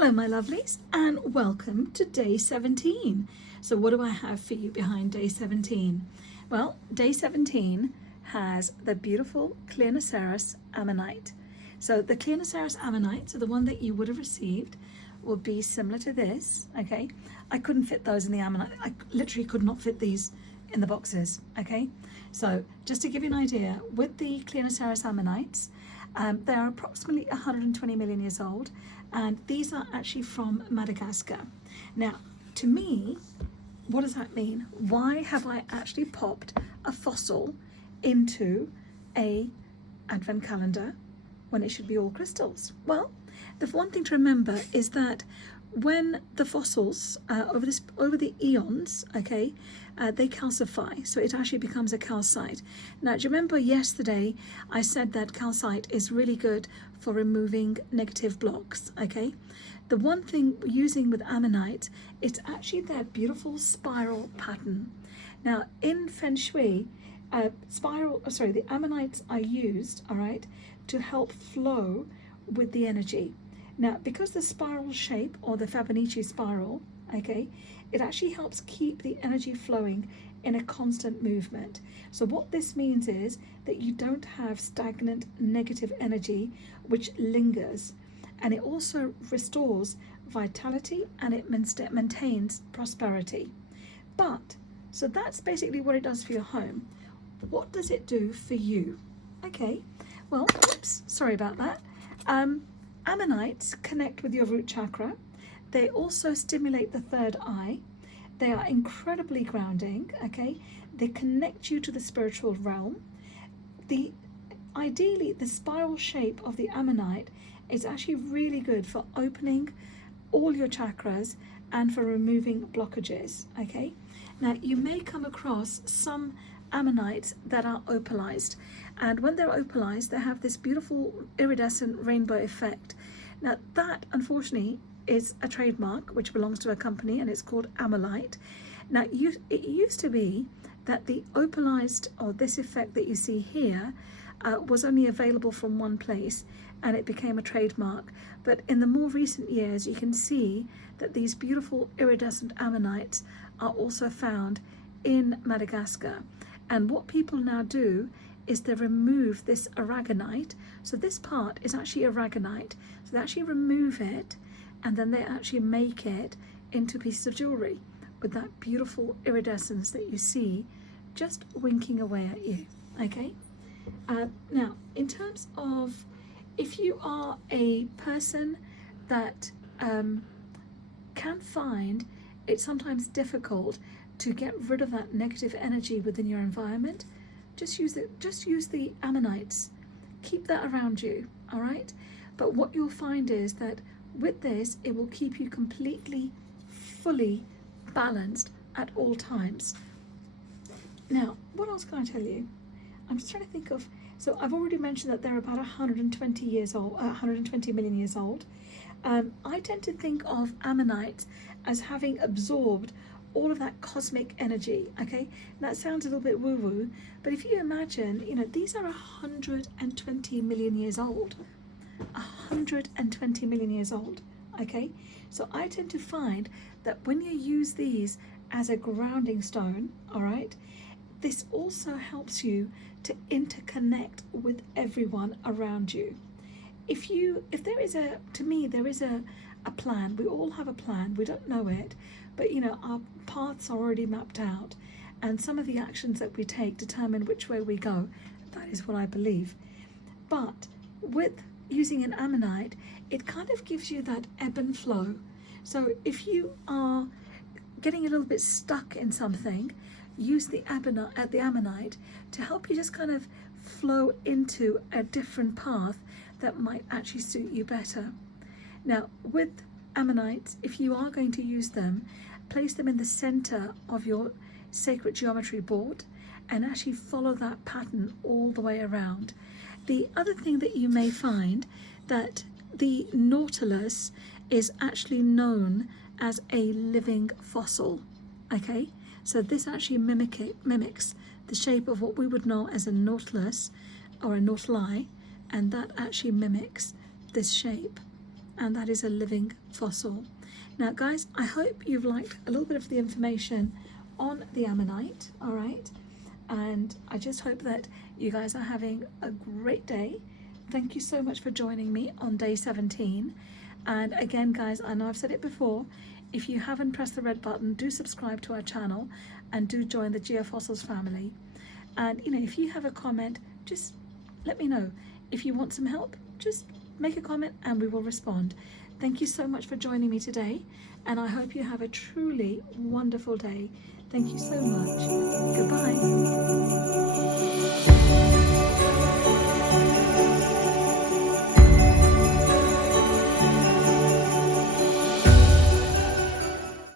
Hello my lovelies and welcome to day 17. So what do I have for you behind day 17? Well, day 17 has the beautiful Cleoniceras Ammonite. So the Cleoniceras Ammonite, so the one that you would have received, will be similar to this, okay? I couldn't fit those in the Ammonite. I literally could not fit these in the boxes, okay? So just to give you an idea, with the Cleoniceras Ammonites, they are approximately 120 million years old, and these are actually from Madagascar. Now, to me, what does that mean? Why have I actually popped a fossil into a advent calendar when it should be all crystals? Well, the one thing to remember is that when the fossils over the eons, okay, they calcify, so it actually becomes a calcite. Now, do you remember yesterday I said that calcite is really good for removing negative blocks, okay? The one thing using with ammonite, it's actually that beautiful spiral pattern. Now, in Feng Shui, the ammonites are used, all right, to help flow with the energy. Now, because the spiral shape, or the Fibonacci spiral, okay, it actually helps keep the energy flowing in a constant movement. So what this means is that you don't have stagnant negative energy which lingers, and it also restores vitality and it maintains prosperity. But, so that's basically what it does for your home. What does it do for you? Okay, well, oops, sorry about that. Ammonites connect with your root chakra. They also stimulate the third eye. They are incredibly grounding, okay? They connect you to the spiritual realm. Ideally, the spiral shape of the ammonite is actually really good for opening all your chakras and for removing blockages, okay? Now, you may come across some ammonites that are opalized, and when they're opalized, they have this beautiful iridescent rainbow effect. Now, that, unfortunately, is a trademark which belongs to a company, and it's called Ammonite. Now, it used to be that the opalized, or this effect that you see here, was only available from one place, and it became a trademark. But in the more recent years, you can see that these beautiful iridescent ammonites are also found in Madagascar. And what people now do is they remove this aragonite. So this part is actually aragonite. So they actually remove it, and then they actually make it into pieces of jewelry with that beautiful iridescence that you see just winking away at you, okay? Now, in terms of if you are a person that can find it sometimes difficult to get rid of that negative energy within your environment, just use the ammonites. Keep that around you, all right? But what you'll find is that with this, it will keep you completely, fully balanced at all times. Now, what else can I tell you? I'm just trying to think of, so I've already mentioned that they're about 120 years old, 120 million years old. I tend to think of ammonite as having absorbed all of that cosmic energy, okay? That sounds a little bit woo-woo, but if you imagine, you know, these are 120 million years old. 120 million years old, okay? So I tend to find that when you use these as a grounding stone, all right, this also helps you to interconnect with everyone around you. If there is a plan, we all have a plan, we don't know it, but you know, our paths are already mapped out, and some of the actions that we take determine which way we go. That is what I believe. But with using an ammonite, it kind of gives you that ebb and flow. So if you are getting a little bit stuck in something, use the ammonite to help you just kind of flow into a different path that might actually suit you better. Now, with ammonites, if you are going to use them, place them in the center of your sacred geometry board and actually follow that pattern all the way around. The other thing that you may find, that the nautilus is actually known as a living fossil, okay? So this actually mimics the shape of what we would know as a nautilus or a nautili, and that actually mimics this shape, and that is a living fossil. Now guys, I hope you've liked a little bit of the information on the ammonite, all right? And I just hope that you guys are having a great day. Thank you so much for joining me on day 17. And again, guys, I know I've said it before, if you haven't pressed the red button, do subscribe to our channel and do join the GeoFossils family. And you know, if you have a comment, just let me know. If you want some help, just make a comment and we will respond. Thank you so much for joining me today, and I hope you have a truly wonderful day. Thank you so much. Goodbye.